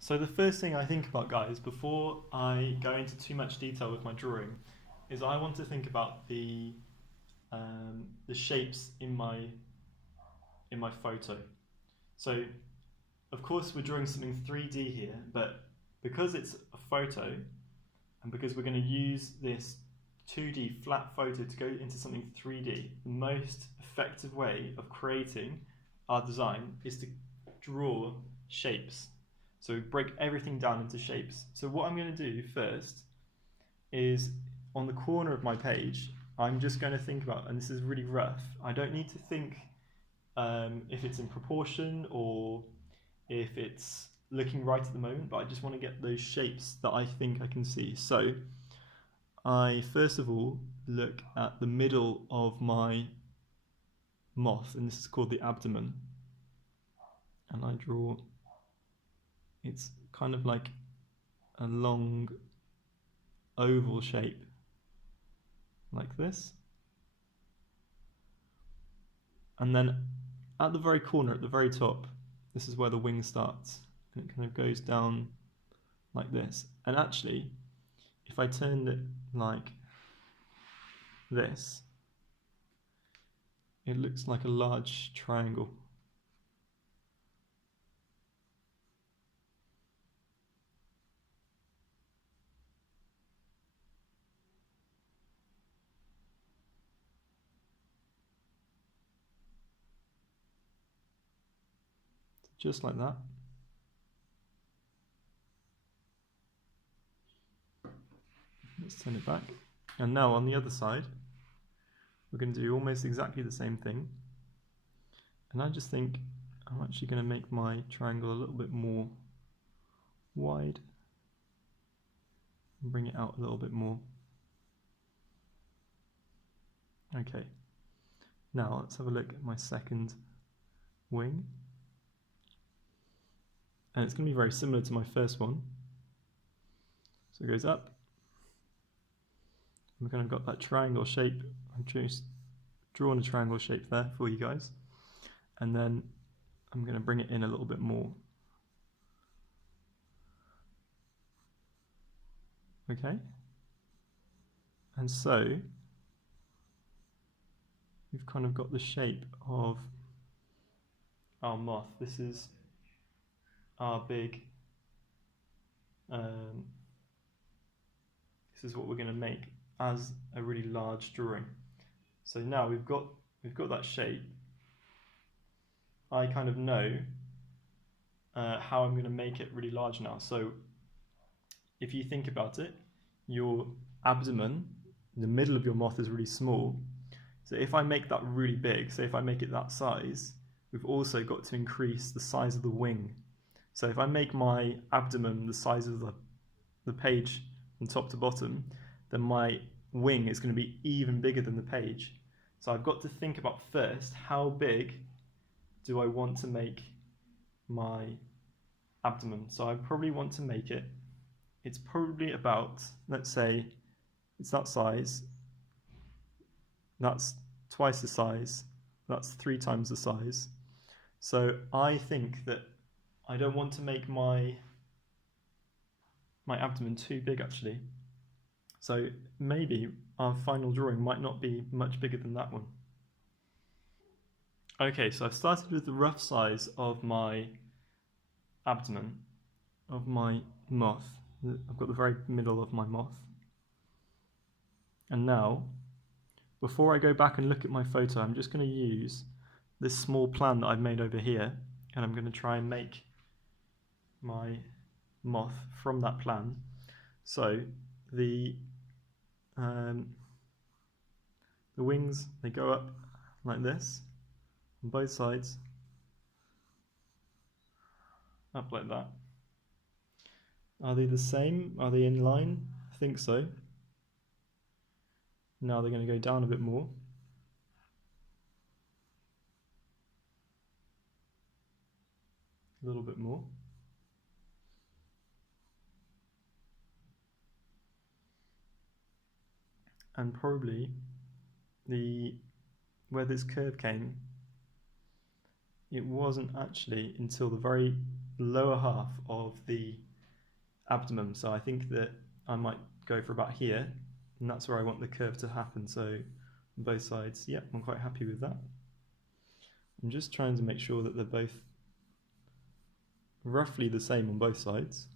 So the first thing I think about, guys, before I go into too much detail with my drawing, is I want to think about the shapes in my photo. So of course we're drawing something 3D here, but because it's a photo and because we're going to use this 2D flat photo to go into something 3D, the most effective way of creating our design is to draw shapes. So we break everything down into shapes. So what I'm going to do first is on the corner of my page, I'm just going to think about, and this is really rough, I don't need to think if it's in proportion or if it's looking right at the moment, but I just want to get those shapes that I think I can see. So I first of all look at the middle of my moth, and this is called the abdomen, and I draw, it's kind of like a long oval shape like this, and then at the very corner, at the very top, this is where the wing starts, and it kind of goes down like this. And actually, if I turned it like this, it looks like a large triangle. Just like that. Let's turn it back. And now on the other side, we're going to do almost exactly the same thing. And I just think I'm actually going to make my triangle a little bit more wide and bring it out a little bit more. Okay, now let's have a look at my second wing. And it's going to be very similar to my first one. So it goes up. We've kind of got that triangle shape. I've just drawn a triangle shape there for you guys. And then I'm going to bring it in a little bit more. Okay. And so we've kind of got the shape of our moth. This is our big, this is what we're going to make as a really large drawing. So now we've got that shape. I kind of know how I'm going to make it really large now. So if you think about it, your abdomen, the middle of your moth is really small. So if I make that really big, so if I make it that size, we've also got to increase the size of the wing. So if I make my abdomen the size of the page from top to bottom, then my wing is going to be even bigger than the page. So I've got to think about first, how big do I want to make my abdomen? So I probably want to make it, it's probably about, let's say, it's that size, that's twice the size, that's 3 times the size. So I think that I don't want to make my abdomen too big, actually. So maybe our final drawing might not be much bigger than that one. Okay, so I've started with the rough size of my abdomen, of my moth. I've got the very middle of my moth. And now, before I go back and look at my photo, I'm just going to use this small plan that I've made over here, and I'm going to try and make my moth from that plan. So the wings, they go up like this on both sides, up like that. Are they the same? Are they in line? I think so. Now they're going to go down a bit more. A little bit more. And probably where this curve came, it wasn't actually until the very lower half of the abdomen. So I think that I might go for about here, and that's where I want the curve to happen. So on both sides, yeah, I'm quite happy with that. I'm just trying to make sure that they're both roughly the same on both sides,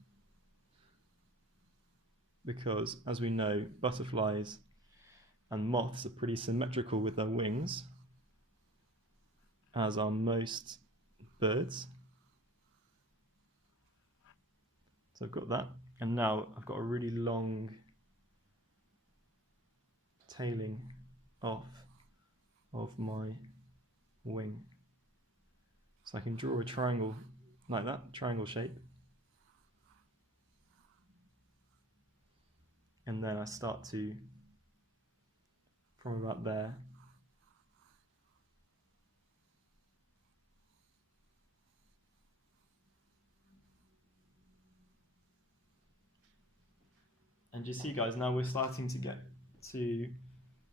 because as we know, butterflies and moths are pretty symmetrical with their wings, as are most birds. So I've got that, and now I've got a really long tailing off of my wing. So I can draw a triangle like that, triangle shape. And then I start to, from about there, and you see guys, now we're starting to get to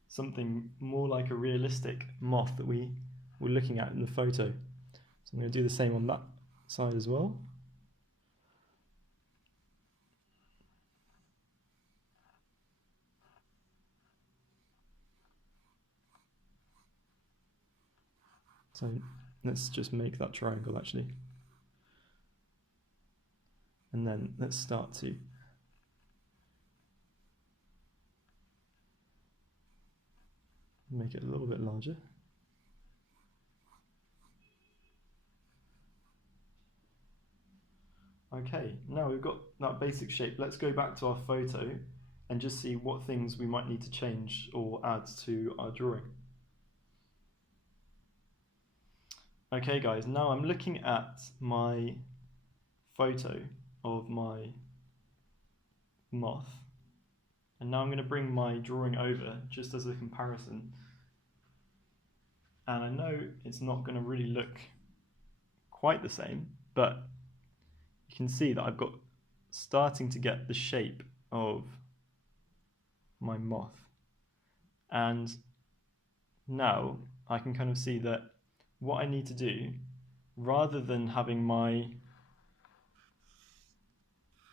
something more like a realistic moth that we were looking at in the photo. So I'm going to do the same on that side as well. So let's just make that triangle actually. And then let's start to make it a little bit larger. Okay, now we've got that basic shape. Let's go back to our photo and just see what things we might need to change or add to our drawing. Okay guys, now I'm looking at my photo of my moth, and now I'm going to bring my drawing over just as a comparison. And I know it's not going to really look quite the same, but you can see that I've got starting to get the shape of my moth. And now I can kind of see that what I need to do, rather than having my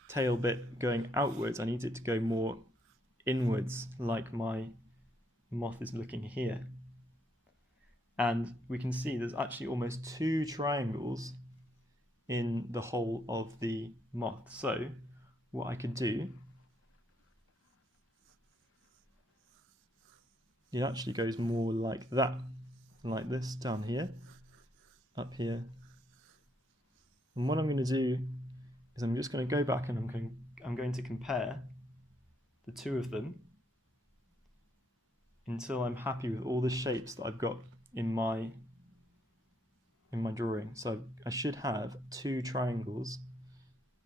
tail bit going outwards, I need it to go more inwards, like my moth is looking here. And we can see there's actually almost 2 triangles in the whole of the moth. So what I could do, it actually goes more like that, like this down here, up here. And what I'm going to do is I'm just going to go back and I'm going to compare the 2 of them until I'm happy with all the shapes that I've got in my drawing. So I should have 2 triangles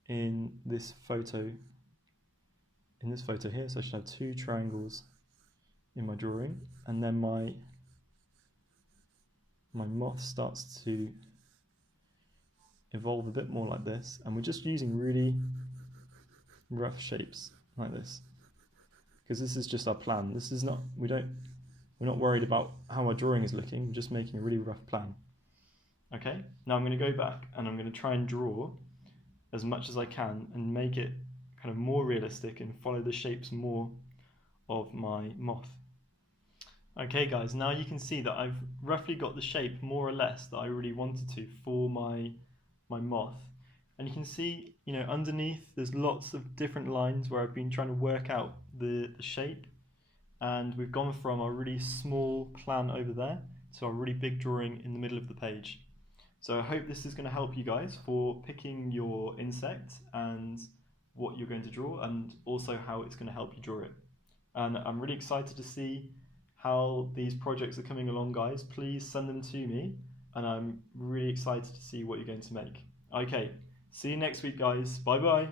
in this photo here. So I should have 2 triangles in my drawing, and then my moth starts to evolve a bit more like this, and we're just using really rough shapes like this, because this is just our plan. This is not, we're not worried about how our drawing is looking, we're just making a really rough plan. Okay, now I'm going to go back and I'm going to try and draw as much as I can and make it kind of more realistic and follow the shapes more of my moth. Okay guys, now you can see that I've roughly got the shape more or less that I really wanted to for my moth. And you can see, you know, underneath there's lots of different lines where I've been trying to work out the shape, and we've gone from a really small plan over there to a really big drawing in the middle of the page. So I hope this is going to help you guys for picking your insect and what you're going to draw, and also how it's going to help you draw it. And I'm really excited to see how these projects are coming along, guys. Please send them to me, and I'm really excited to see what you're going to make. Okay, see you next week, guys. Bye bye.